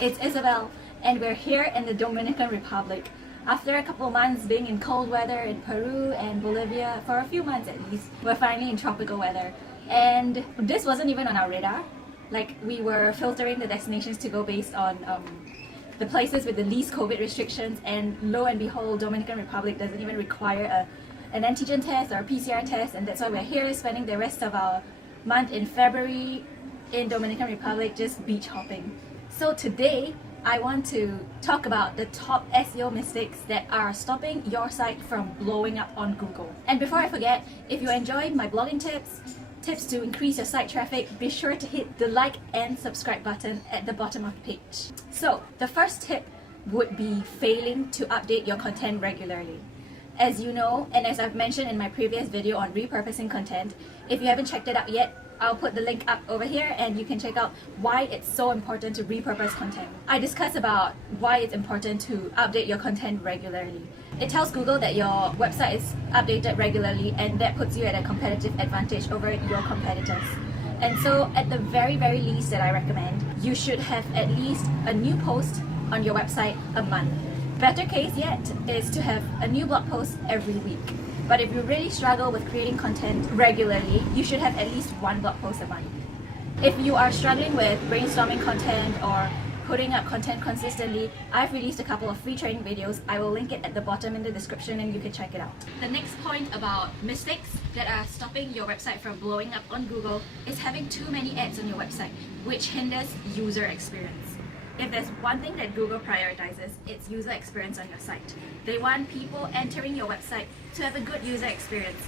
It's Isabel, and we're here in the Dominican Republic. After a couple months being in cold weather in Peru and Bolivia, for a few months at least, we're finally in tropical weather. And this wasn't even on our radar. Like, we were filtering the destinations to go based on the places with the least COVID restrictions, and lo and behold, Dominican Republic doesn't even require an antigen test or a PCR test, and that's why we're here spending the rest of our month in February in Dominican Republic just beach hopping. So today, I want to talk about the top SEO mistakes that are stopping your site from blowing up on Google. And before I forget, if you enjoy my blogging tips to increase your site traffic, be sure to hit the like and subscribe button at the bottom of the page. So the first tip would be failing to update your content regularly. As you know, and as I've mentioned in my previous video on repurposing content, if you haven't checked it out yet, I'll put the link up over here and you can check out why it's so important to repurpose content. I discuss about why it's important to update your content regularly. It tells Google that your website is updated regularly, and that puts you at a competitive advantage over your competitors. And so at the very least that I recommend, you should have at least a new post on your website a month. Better case yet is to have a new blog post every week. But if you really struggle with creating content regularly, you should have at least one blog post a month. If you are struggling with brainstorming content or putting up content consistently, I've released a couple of free training videos. I will link it at the bottom in the description and you can check it out. The next point about mistakes that are stopping your website from blowing up on Google is having too many ads on your website, which hinders user experience. If there's one thing that Google prioritizes, it's user experience on your site. They want people entering your website to have a good user experience.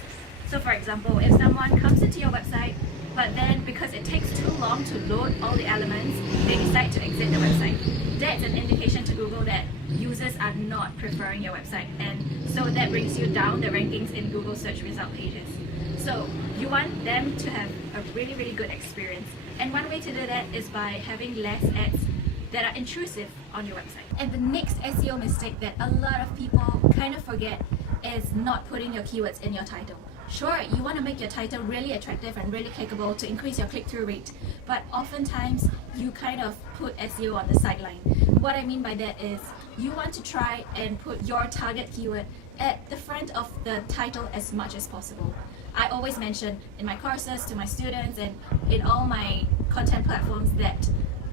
So for example, if someone comes into your website, but then because it takes too long to load all the elements, they decide to exit the website, that's an indication to Google that users are not preferring your website, and so that brings you down the rankings in Google search result pages. So you want them to have a really good experience, and one way to do that is by having less ads that are intrusive on your website. And the next SEO mistake that a lot of people kind of forget is not putting your keywords in your title. Sure, you want to make your title really attractive and really clickable to increase your click-through rate, but oftentimes you kind of put SEO on the sideline. What I mean by that is you want to try and put your target keyword at the front of the title as much as possible. I always mention in my courses to my students and in all my content platforms that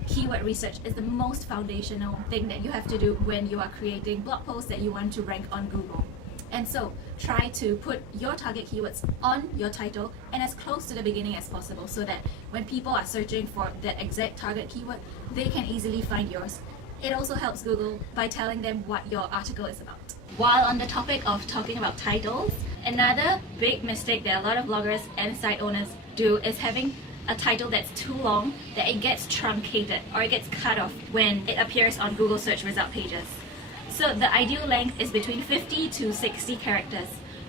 keyword research is the most foundational thing that you have to do when you are creating blog posts that you want to rank on Google. And so try to put your target keywords on your title and as close to the beginning as possible, so that when people are searching for that exact target keyword, they can easily find yours. It also helps Google by telling them what your article is about. While on the topic of talking about titles, another big mistake that a lot of bloggers and site owners do is having a title that's too long, that it gets truncated or it gets cut off when it appears on Google search result pages. So the ideal length is between 50 to 60 characters.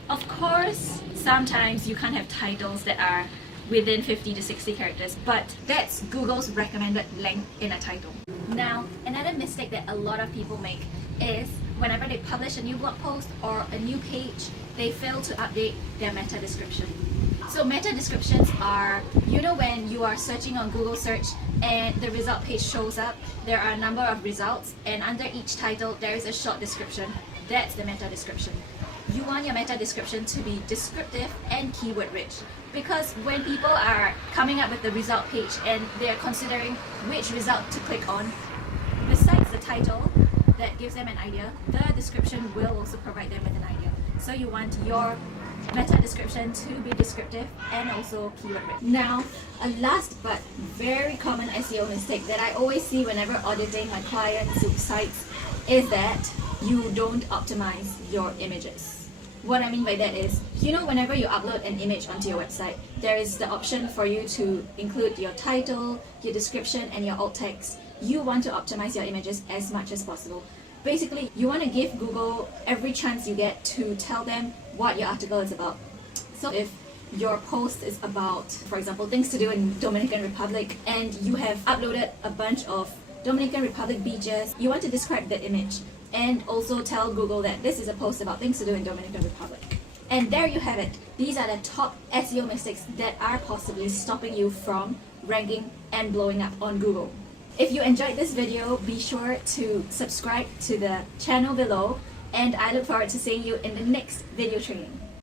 Of course, sometimes you can't have titles that are within 50 to 60 characters, but that's Google's recommended length in a title. Now, another mistake that a lot of people make is whenever they publish a new blog post or a new page, they fail to update their meta description. So meta descriptions are, you know, when you are searching on Google search and the result page shows up, there are a number of results, and under each title there is a short description. That's the meta description. You want your meta description to be descriptive and keyword rich, because when people are coming up with the result page and they're considering which result to click on, besides the title that gives them an idea, the description will also provide them with an idea. So you want your meta description to be descriptive and also keyword rich. Now, a last but very common SEO mistake that I always see whenever auditing my clients' sites is that you don't optimize your images. What I mean by that is, you know, whenever you upload an image onto your website, there is the option for you to include your title, your description, and your alt text. You want to optimize your images as much as possible. Basically, you want to give Google every chance you get to tell them what your article is about. So if your post is about, for example, things to do in Dominican Republic, and you have uploaded a bunch of Dominican Republic beaches, you want to describe the image and also tell Google that this is a post about things to do in Dominican Republic. And there you have it. These are the top SEO mistakes that are possibly stopping you from ranking and blowing up on Google. If you enjoyed this video, be sure to subscribe to the channel below, and I look forward to seeing you in the next video training.